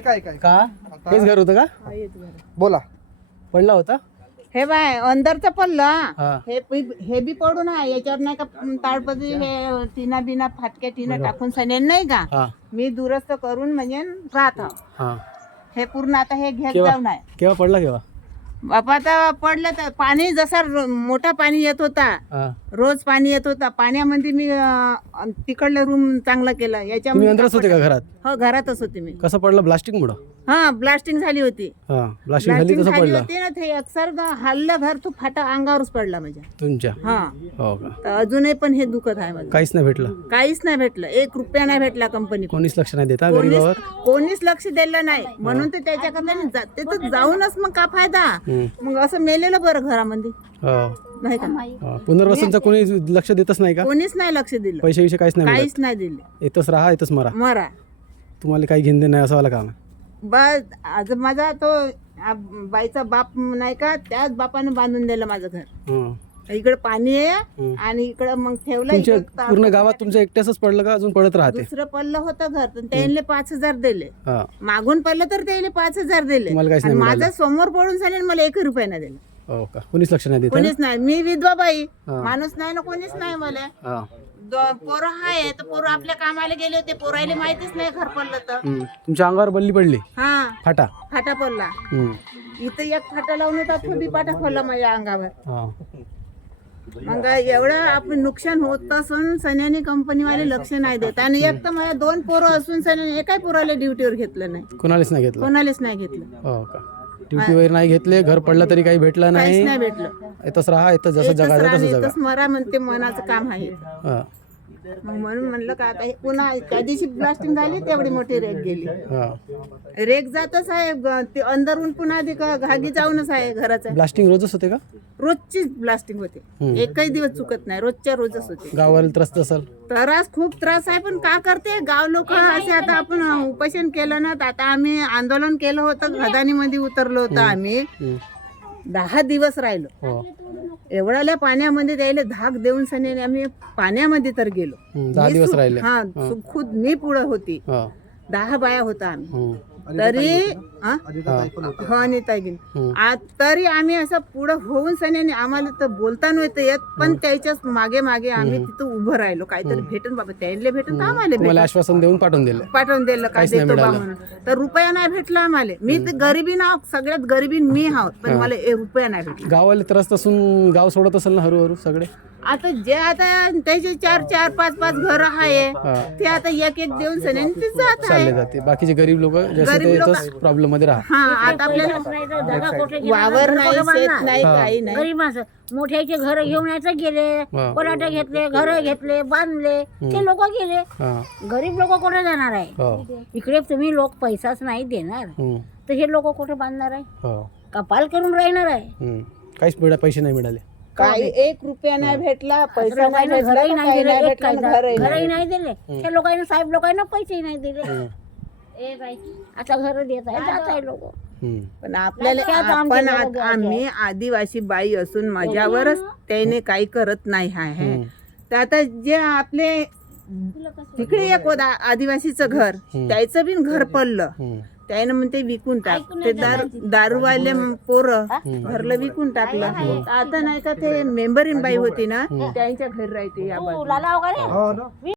काय काय का हेच घर होतं का? बोला. पडला होता. हे बाय अंदरचं पडलं हा. हे बी पडून आहे याच्यावर नाही का ताडपत्री हे टिना बिना फाटक्या टिना टाकून सनेन नाही का हा मी दुरुस्त करून म्हणजे राहत हा. हे पूर्ण आता हे घेत केव्हा जाऊन आहे केव्हा पडला केव्हा? बापा आता पडलं तर पाणी जसा मोठा पाणी येत होता हा. रोज पाणी येत होता पाण्यामध्ये मी तिकडलं रूम चांगलं केलं तुम्ही याच्यामध्ये अंदरच होते का घरात? हो घरातच होते मी. कसं पडलं? ब्लास्टिंग मुळे? हा ब्लास्टिंग झाली होती. हा ब्लास्टिंग झाली कसं झाली पडलं होती ना ते अक्षर हल्लं घर तू फाटा अंगावरच पडला माझ्या. तुमच्या? हा हो का? तर अजूनही पण हे दुखत आहे मला. काहीच नाही भेटलं? काहीच नाही भेटलं. 1 रुपया नाही भेटला कंपनी. कोणीच लक्ष नाही देता गरीबावर? कोणीच लक्ष दिलं नाही म्हणून ते त्याच्याकडे तिथं जाऊनच मग का फायदा. मग असं मेलेलं बरं घरामध्ये हो. नाही का. पुनर्वसनचं कोणी लक्ष देतच नाही का? कोणीच नाही लक्ष दिलं. पैसे विषय काहीच नाही काहीच मिळत? नाही दिले. येतच राहा येतच मरा. मरा तुम्हाला काही घेणं देणं नाही असं वाला काम आहे? बस आज माझा तो बाईचा बाप नाही का त्याच बापानं बांधून दिलं माझं घर. हं. इकडे पाणी आहे आणि इकडं मग ठेवलं. तुमच्या इकडं पूर्ण गावात तुमच्या एकट्याच पडलं का अजून पडत राहते? दुसरं पडलं होतं घर तर त्याने 5,000 दिले. हा. मागून पडलं तर त्याने 5,000 दिले. तुम्हाला काहीच नाही आणि मिळालं? माझं समोर पडून झाले मला 1 रुपया नाही दिला. हो का? कोणीच लक्ष नाही देत? कोणीच नाही. मी विधवा बाई हा. माणूस नाही ना कोणीच नाही मला. हा. पोरं आहे तर पोरं आपल्या कामाला गेले होते पोरायला माहितीच नाही घर पडलं तर. तुमच्या अंगावर बल्ली पडली? हा फाटा? फाटा पडला. हं. इथं एक फाटा लावून होता तो बी पाटा पडला माझ्या अंगावर. हा. मग एवढं आपण नुकसान होत असून सन्यानी कंपनीवाले लक्ष नाही देत. आणि एक तर माझ्या 2 पोरं असून सन्याने एकाही पोराला ड्युटीवर घेतलं नाही. कोणालाच नाही घेतलं? कोणालाच नाही घेतलं. हो का? ड्युटी वगैरे नाही घेतले, घर पडलं तरी काही भेटलं काहीच नाही? नाही भेटलं. येतच राहा येतच जसं जगायचं तसं जगा. इथंच मरा म्हणते मनाचं काम आहे. हा. मग म्हणून म्हणलं का आता हे पुन्हा त्या दिवशी ब्लास्टिंग झाली तेवढी मोठी रेग गेली. हा. रेग जातच आहे ते अंदरून पुन्हा ते घागी जाऊनच आहे घराचा. ब्लास्टिंग रोजच होते का? रोजचीच ब्लास्टिंग होते. एकही दिवस चुकत नाही. रोजच्या रोजच होते. गावाला त्रस्त असेल? खूप त्रास आहे पण का करते गाव लोक असे. आता आपण उपोषण केलं ना तर आता आम्ही आंदोलन केलं होतं घदानीमध्ये उतरलो होतं आम्ही. 10 दिवस राहिलो. हो. एवढ्याल्या पाण्यामध्ये द्यायला धाक देऊन सनी आम्ही पाण्यामध्ये तर गेलो. 10 दिवस राहिले? हा खुद मी पुढे होती. हा. 10 बाया होता आम्ही. हं. तरी हो अनिताई तरी आम्ही असं पुढे होऊन सनी आम्हाला तर बोलता नव्हतं येत पण त्याच्याच मागे मागे आम्ही तिथं उभं राहिलो. काहीतरी भेटून बाबा त्याला भेटून तर आम्हाला तुम्हाला आश्वासन देऊन पाठवून दिलं? पाठवून दिलं काय देतो बा म्हणून. तर रुपया नाही भेटला आम्हाला. मी तर गरिबी ना सगळ्यात गरिबी मी आहोत पण मला 1 रुपया नाही भेटला. गावाला त्रस्त असून गाव सोडत असेल ना हळूहळू सगळे? आता जे आता त्याचे 4-4, 5-5 घर आहे ते आता एक देऊन सनी ते जात आहे. चालले जाते. बाकीचे गरीब लोक जसे ते येतच प्रॉब्लेम मध्ये राहा. हा आता आपल्याला वावर नाही शेत नाही काही नाही. गरीब माणसं मोठ्याचे घर घेऊन यायचं गेले. पराठे घेतले घर घेतले बांधले ते लोक गेले. हा. गरीब लोक कुठे जाणार आहे? हो. इकडे तुम्ही लोक पैसाच नाही देणार तर हे लोक कुठे बांधणार आहे? हो. कपाल करून राहणार आहे. काहीच पैसे नाही मिळाले? काही 1 रुपया नाही भेटला. पैसा नाही भेटला. घरही नाही काही दिले. नाही एक भेटला, कायदा. घरही नाही. घरही नाही दिले. त्या लोकांना साहेब लोकांना पैसे नाही दिले. ए बाई आता घर देत आहे जात आहे लोक. पण आपल्याला आम्ही आदिवासी बाई असून माझ्यावरच त्याने काही करत नाही आहे. तर आता जे आपले तिकडे एक होता आदिवासीचं घर त्याचं बी घर पडलं. त्यानं म्हणते विकून टाक. ते दारूवाले पोरं घरला विकून टाकलं. आता नाही का ते मेंबरीन बाई होती ना त्यांच्या घरी राहते या बाजूला.